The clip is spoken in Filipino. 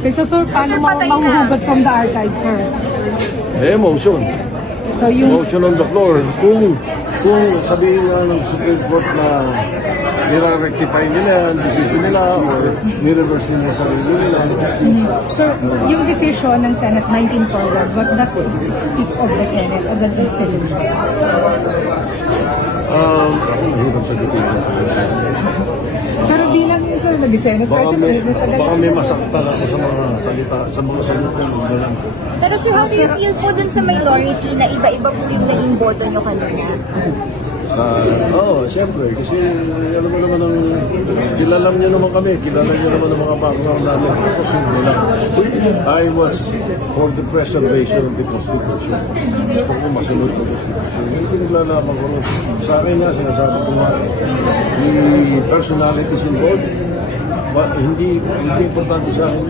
Okay, so sir, paano mahuhugot from the archives, sir? Motion. So yung Motion on the floor. Kung sabihin nga ng Supreme Court na nire-rectify nila ang decision nila or nire-reverse nila sa sarili nila. Sir, yung decision ng Senate 19 forward, what does it speak of the Senate as an institution? Ako mahirap sa detail. Pero bilang yung sir, nag-Senate President, baka may masaktan ako sa mga salita, lang. Pero sir, how do you feel po dun sa minority na iba-iba po yung naging boto nyo kanina? Siyempre, kasi alam mo naman kilala niyo naman kami, kilala niyo naman ang mga background namin. So, simple lang. I was for the preservation of the Constitution. Gusto ko masunod ng Constitution. Yung pinaglalaban ko sa akin nga, sinasabi ko nga, the personalities involved, but hindi importante sa akin.